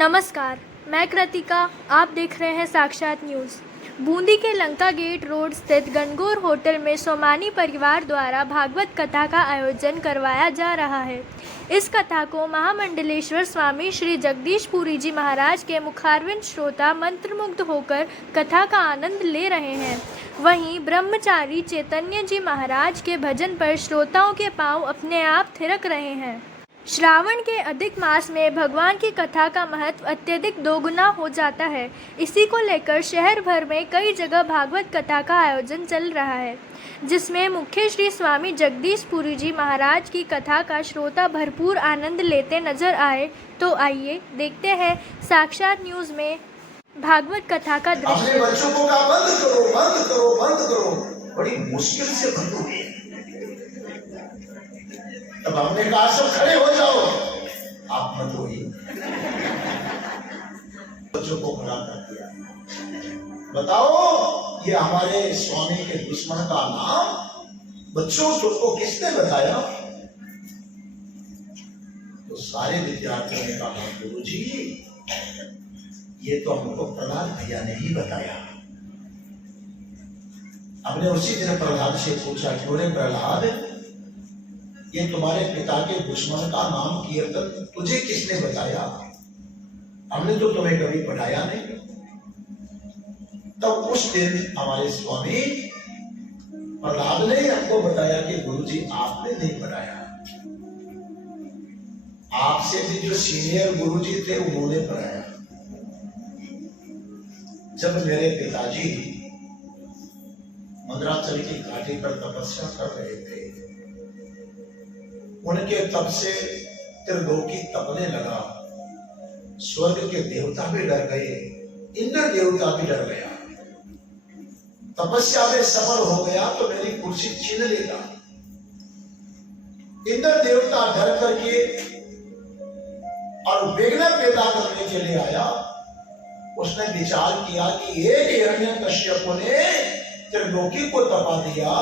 नमस्कार, मैं कृतिका। आप देख रहे हैं साक्षात न्यूज़। बूंदी के लंका गेट रोड स्थित गणगौर होटल में सोमानी परिवार द्वारा भागवत कथा का आयोजन करवाया जा रहा है। इस कथा को महामंडलेश्वर स्वामी श्री जगदीश पुरी जी महाराज के मुखारविंद श्रोता मंत्रमुग्ध होकर कथा का आनंद ले रहे हैं। वहीं ब्रह्मचारी चैतन्य जी महाराज के भजन पर श्रोताओं के पांव अपने आप थिरक रहे हैं। श्रावण के अधिक मास में भगवान की कथा का महत्व अत्यधिक दोगुना हो जाता है। इसी को लेकर शहर भर में कई जगह भागवत कथा का आयोजन चल रहा है, जिसमें मुख्य श्री स्वामी जगदीश पुरी जी महाराज की कथा का श्रोता भरपूर आनंद लेते नजर आए। तो आइए देखते हैं साक्षात न्यूज़ में भागवत कथा का दृश्य। अपने बच्चों को कहा बंद करो, बंद करो, बंद करो। बड़ी मुश्किल से बंद हुई। तब हमने कहा सब खड़े हो जाओ, आप मत होइए। बच्चों को खड़ा कर दिया। बताओ, ये हमारे स्वामी के दुश्मन का नाम बच्चों को किसने बताया? तो सारे विद्यार्थियों ने कहा, गुरुजी, ये तो हमको प्रहलाद भैया ने ही बताया। हमने उसी दिन प्रहलाद से पूछा, क्यों रे प्रहलाद, ये तुम्हारे पिता के दुश्मन का नाम कीर्तन तुझे किसने बताया? हमने तो तुम्हें कभी पढ़ाया नहीं। तब उस दिन हमारे स्वामी प्रहलाद ने हमको बताया कि गुरुजी आपने नहीं पढ़ाया, आपसे भी जो सीनियर गुरुजी थे उन्होंने पढ़ाया। जब मेरे पिताजी मंदराचल की घाटी पर तपस्या कर रहे थे, उनके तप से त्रिलोकी तपने लगा। स्वर्ग के देवता भी डर गए, इंद्र देवता भी डर गया। तपस्या में सफल हो गया तो मेरी कुर्सी छीन लेगा। इंद्र देवता डर करके और विघ्न पैदा करने के लिए आया। उसने विचार किया कि एक हिरण्यकश्यप ने त्रिलोकी को तपा दिया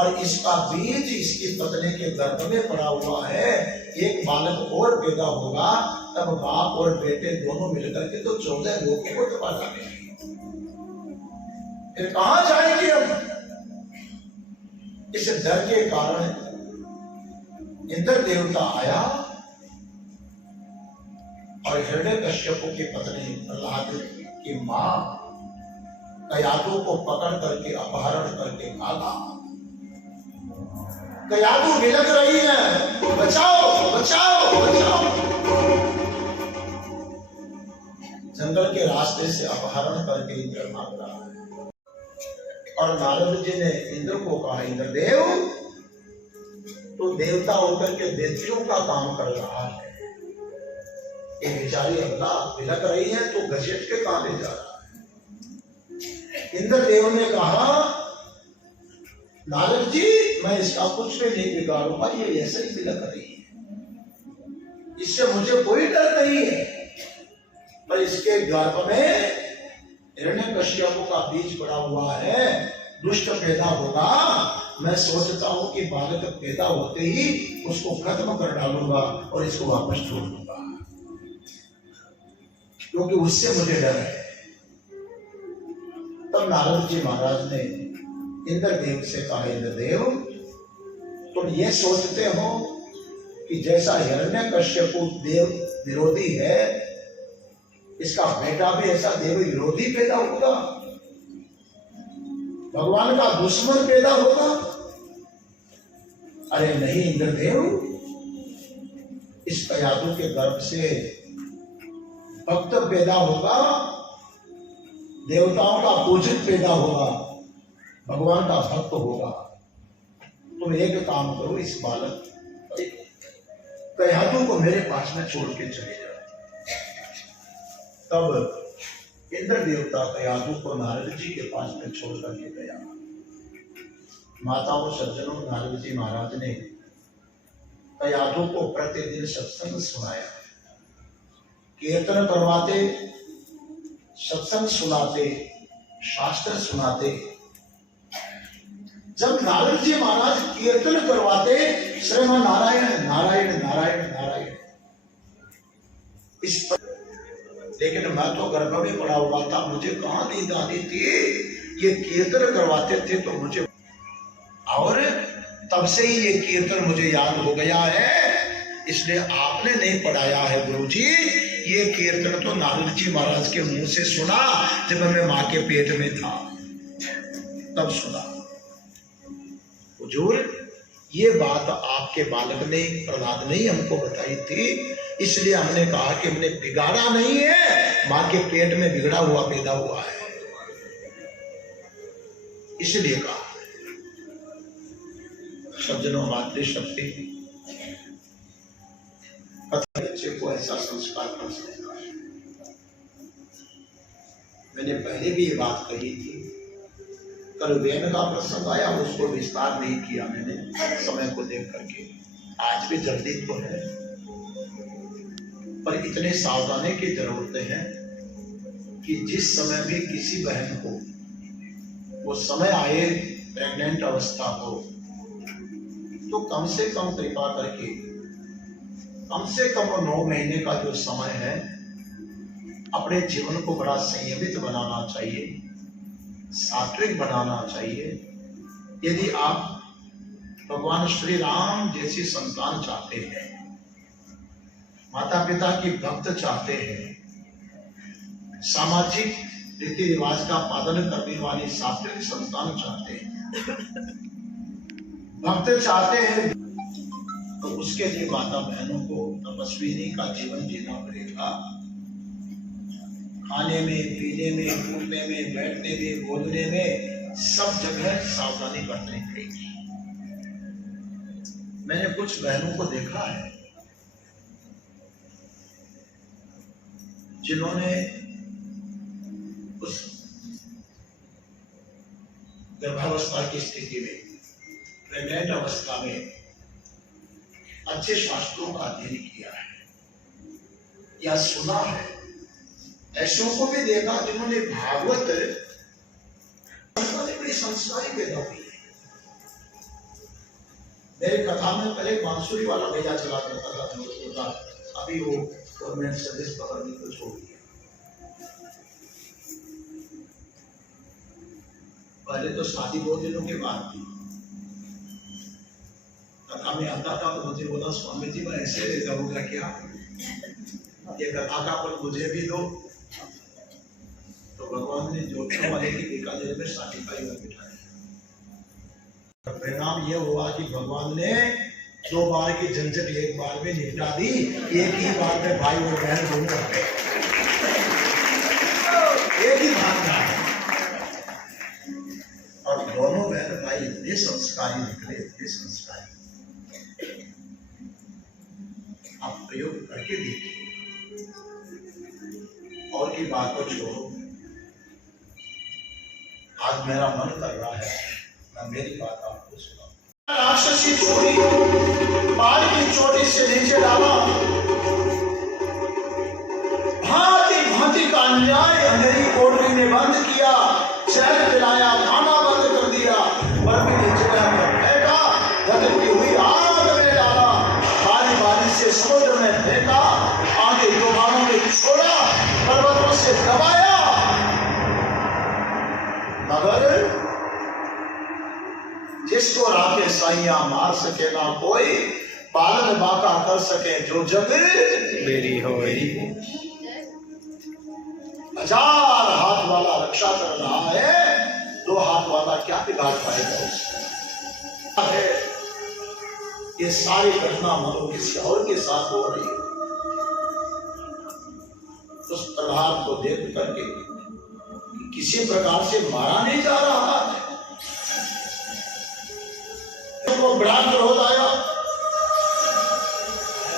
और इसका बीज इसकी पत्नी के गर्भ में पड़ा हुआ है। एक बालक और पैदा होगा, तब बाप और बेटे दोनों मिलकर के तो 14 लोगों को तपा डालेंगे। फिर कहां जाएंगे हम? इस डर के कारण इंद्र देवता आया और हिरण्यकश्यप की पत्नी प्रहलाद की मां कयादू को पकड़ करके अपहरण करके भागा। कयादू बिलख रही है, बचाओ बचाओ बचाओ। जंगल के रास्ते से अपहरण करके इंद्र भाग रहा है। और नारद जी ने इंद्र को कहा, इंद्रदेव, तो देवता होकर के दैत्यों का काम कर रहा है। ये बेचारी अबला बिलख रही है तो घसीट के कहां ले जा रहा है? इंद्रदेव ने कहा, नारद जी, मैं इसका कुछ भी नहीं बिगाड़ूंगा, ये ऐसे ही बिलख रही है, इससे मुझे कोई डर नहीं है। पर इसके गर्भ में हिरण्यकश्यप का बीज पड़ा हुआ है, दुष्ट पैदा होगा। मैं सोचता हूं कि बालक पैदा होते ही उसको खत्म कर डालूंगा और इसको वापस छोड़ दूंगा, क्योंकि उससे मुझे डर है। तब नारद जी महाराज ने इंद्रदेव से कहा, इंद्रदेव, तुम ये सोचते हो कि जैसा हिरण्यकश्यप देव विरोधी है, इसका बेटा भी ऐसा देव विरोधी पैदा होगा, भगवान का दुश्मन पैदा होगा? अरे नहीं इंद्रदेव, इस कयादू के गर्भ से भक्त पैदा होगा, देवताओं का पूजित पैदा होगा, भगवान का भक्त होगा। तुम एक काम करो, इस बालक कयादू को मेरे पास में छोड़ के चले जाओ। तब इंद्र देवता कयादू को नारद जी के पास में छोड़ करके गया। माताओं सज्जनों, नारद जी महाराज ने कयादू को प्रतिदिन सत्संग सुनाया, कीर्तन करवाते, सत्संग सुनाते, शास्त्र सुनाते। जब नारद जी महाराज कीर्तन करवाते, श्रीमान नारायण नारायण नारायण नारायण, इस लेकिन मैं तो गर्भ में पड़ा हुआ था, मुझे कहाँ नींद आती थी। ये कीर्तन करवाते थे तो मुझे, और तब से ही ये कीर्तन मुझे याद हो गया है। इसलिए आपने नहीं पढ़ाया है गुरुजी। ये कीर्तन तो नारद जी महाराज के मुंह से सुना जब मैं मां के पेट में था, तब सुना। हुजूर, ये बात आपके बालक ने, प्रहलाद ने हमको बताई थी, इसलिए हमने कहा कि हमने बिगाड़ा नहीं है, मां के पेट में बिगड़ा हुआ पैदा हुआ है, इसलिए कहा। सज्जनों, मातृशक्ति बच्चे को ऐसा संस्कार कर सकता है। मैंने पहले भी ये बात कही थी, कल वेन का प्रसंग आया, उसको विस्तार नहीं किया मैंने समय को देख करके। आज भी जल्दी तो है, पर इतने सावधानी की जरूरत है कि जिस समय भी किसी बहन को वो समय आए प्रेग्नेंट अवस्था हो, तो कम से कम कृपा करके, कम से कम 9 महीने का जो समय है, अपने जीवन को बड़ा संयमित बनाना चाहिए, सात्विक बनाना चाहिए। यदि आप भगवान श्री राम जैसी संतान चाहते हैं, माता पिता की भक्त चाहते हैं, सामाजिक रीति रिवाज का पालन करने वाली सात्विक संतान चाहते हैं, भक्त चाहते हैं, तो उसके लिए माता बहनों को तपस्विनी का जीवन जीना पड़ेगा। खाने में, पीने में, उठने में, बैठने में, बोलने में, सब जगह सावधानी बरतनी पड़ेगी। मैंने कुछ बहनों को देखा है जिन्होंने उस गर्भावस्था की स्थिति में, प्रेग्नेंट अवस्था में अच्छे शास्त्रों का अध्ययन किया है या सुना है। ऐसों को भी देखा जिन्होंने भागवत, बड़ी संस्कारी पैदा हुई है। मेरे कथा में पहले बांसुरी वाला भैया चला करता था, अभी वो गवर्नमेंट सर्विस पकड़ने को छोड़ दिया। पहले तो शादी बहुत दिनों के बाद थी। कथा में आता था तो मुझे बोला, स्वामी जी मैं ऐसे रह जाऊंगा क्या, ये कथा का पल मुझे भी दो। तो भगवान ने जोतने वाले की बीकानेर में शादी का युग बिठाया। परिणाम ये हुआ कि भगवान ने 2 बार की झंझट एक बार में निपटा दी, एक ही बार में भाई और बहन दोनों आ गए, एक ही बार में। और दोनों बहन भाई इतने संस्कारी निकले, इतने संस्कारी। आप प्रयोग करके देखिए। और की बात को छोड़ो, आज मेरा मन कर रहा है मैं मेरी बात आपको सुनाऊं। राक्षसी चोरी पहाड़ की चोटी से नीचे डाला, भांति भांति का अन्याय अंधेरी कोठरी ने बंद किया, चैन दिलाया, खाना बंद कर दिया, बर्फ की जगह पर फेंका, धधकती हुई आग में डाला, बारी बारी से समुद्र में फेंका, आगे तूफानों में छोड़ा, पर्वतों से दबाया, मगर जिसको राखे साइया मार सके ना कोई, पालन बाका कर सके जो जग मेरी हो। 1000 हाथ वाला रक्षा कर रहा है, 2 हाथ वाला क्या बिगाड़ पाएगा उसको। ये सारी घटना मानो किसी और के साथ हो रही है। उस प्रहलाद को देख करके किसी प्रकार से मारा नहीं जा रहा है, तो बड़ा क्रोध आया,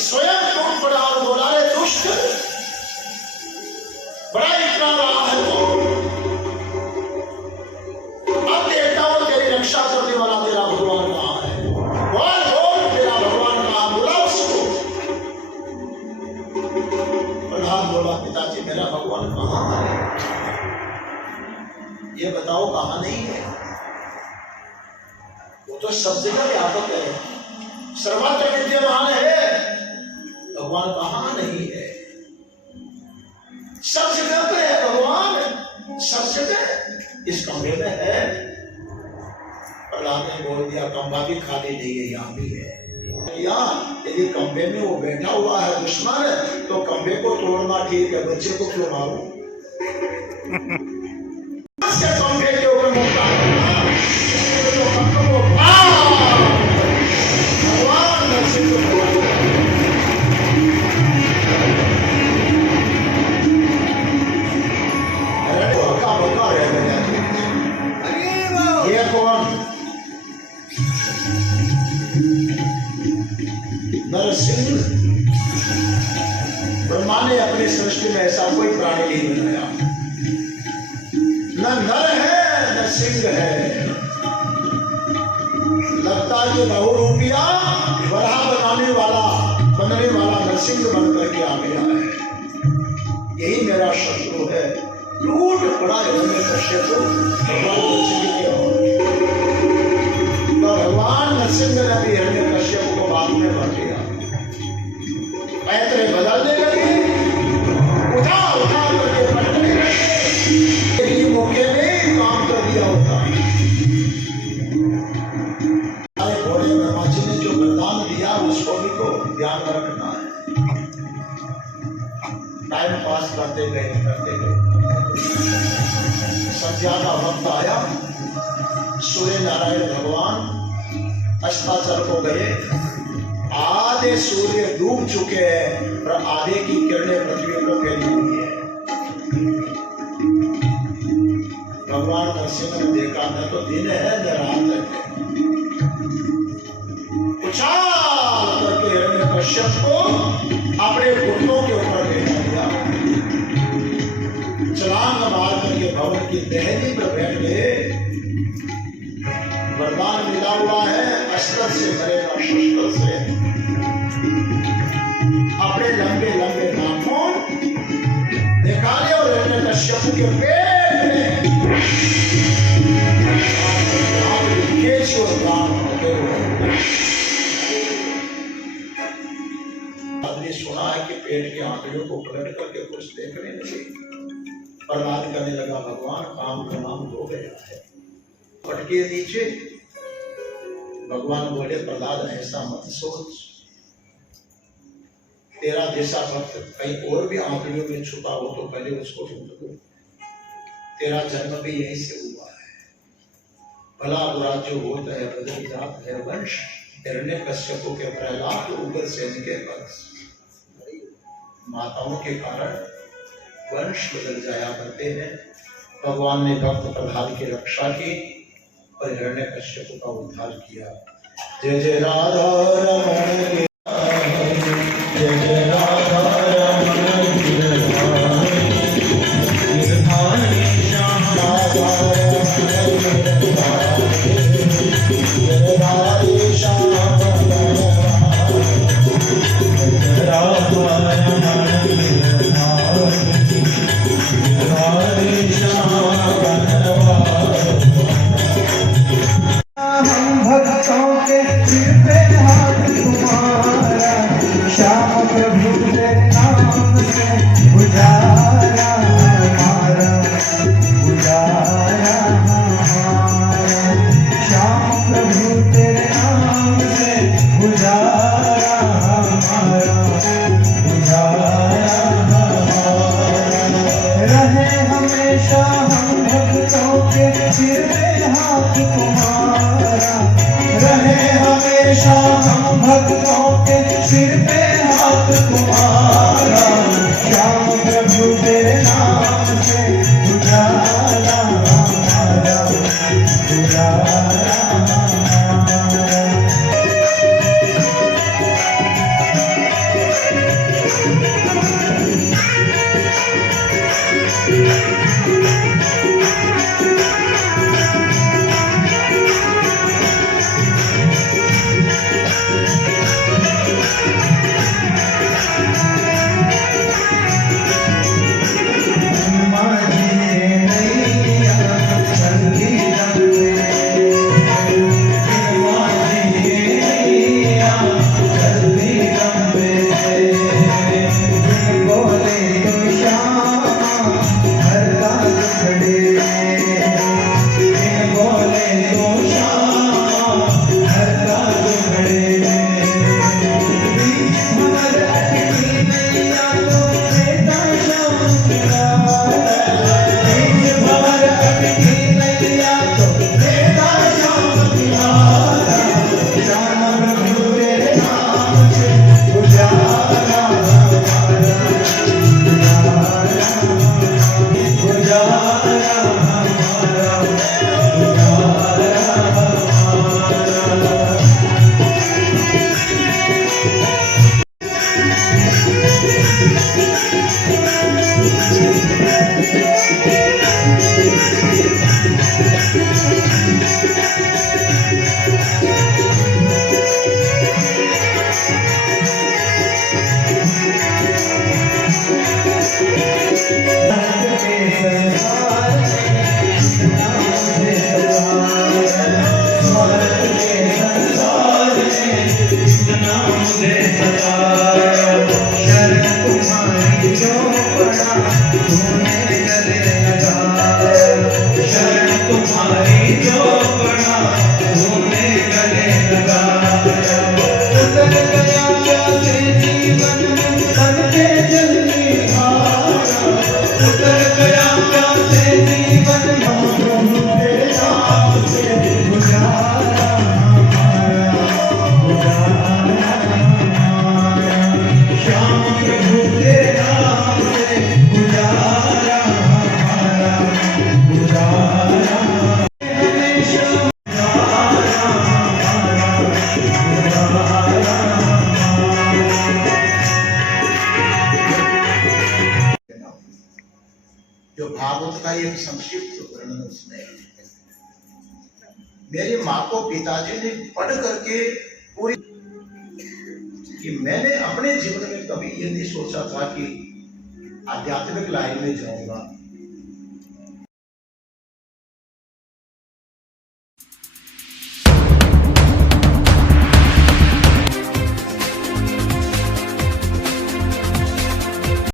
स्वयं टूट पड़ा और बोला, रे दुष्ट, बड़ा इतना रहा है तो अब देखता हूं तेरी रक्षा करने वाला तेरा भगवान कहां है। बोल बोल, तेरा भगवान कहां, बोला उसको। प्रहलाद बोला, पिताजी मेरा भगवान कहां है, ये बताओ कहां नहीं है। वो तो सब जगह व्यापक है, सर्वत्र विद्यमान है, भगवान कहां नहीं है। और खंबा भी खाली नहीं है, यहाँ भी है। यदि खंबे में वो बैठा हुआ है दुश्मन, तो खंबे को तोड़ना ठीक है, बच्चे को क्यों मारो? खंबे के ऊपर भगवान नरसिंह ये कौन? नरसिंह। ब्रह्मा ने अपनी सृष्टि में ऐसा कोई प्राणी नहीं बनाया, न नर है न सिंह है। लगता है कि बहुरूपिया वराह बनने वाला नरसिंह बनकर के आ गया है। यही मेरा शत्रु है। टूट पड़ा हिरण्यकश्यप तो भगवान नरसिंह ने भी हिरण्यकश्यप को बाद में भर दिया। पैतरे बदलने लगे, उठा करके पटने लगे। मौके में काम कर दिया होता। हमारे घोड़े ब्रह्मा जी ने जो वरदान दिया उसको भी तो ध्यान रखना है। टाइम पास करते गए संध्या का वक्त आया। सूर्य नारायण भगवान अस्ताचल को गए। आधे सूर्य डूब चुके हैं और आधे की किरणें पृथ्वी पर फैली हुई है। भगवान नरसिंह ने देखा न तो दिन है न रात है। उछाल करके हिरण्यकश्यप को अपने घुटनों के ऊपर बैठा दिया। छलांग मार करके भवन की दहली पर बैठ गए। वरदान मिला हुआ है, अस्त्र से मरेगा शस्त्र से। अपने लंबे लंबे नाखून निकाले और हिरण्यकश्यप के पेट में खींच और दान आदमी सुना है कि पेट के आंकड़ों को पलट करके कुछ देखने लगे। प्रहलाद करने लगा, भगवान काम तमाम हो गया है, पटके नीचे। भगवान बोले, प्रहलाद ऐसा मत सोच, तेरा जैसा भक्त कहीं और भी आंकड़ियों में छुपा हो तो पहले उसको ढूंढ दो। तेरा जन्म भी यहीं से हुआ है। भला बुरा जो होता है बदल जात है वंश। हिरण्यकश्यप के प्रहलाद ऊपर से के वंश, माताओं के कारण वंश बदल जाया करते हैं। भगवान ने भक्त प्रहलाद की रक्षा की और हिरण्यकश्यप का उद्धार किया। जय जय राधा रमण, जय जय राधा रमण गिरधारी, गिरधारी श्याम राधा गिरधारी श्याम हम भक्तों के सिर पे हाथ तुम्हारे। भागवत का एक संक्षिप्त वर्णन उसमें। मेरी माँ को पिताजी ने पढ़ करके पूरी, कि मैंने अपने जीवन में कभी ये नहीं सोचा था कि आध्यात्मिक लाइन में जाऊंगा।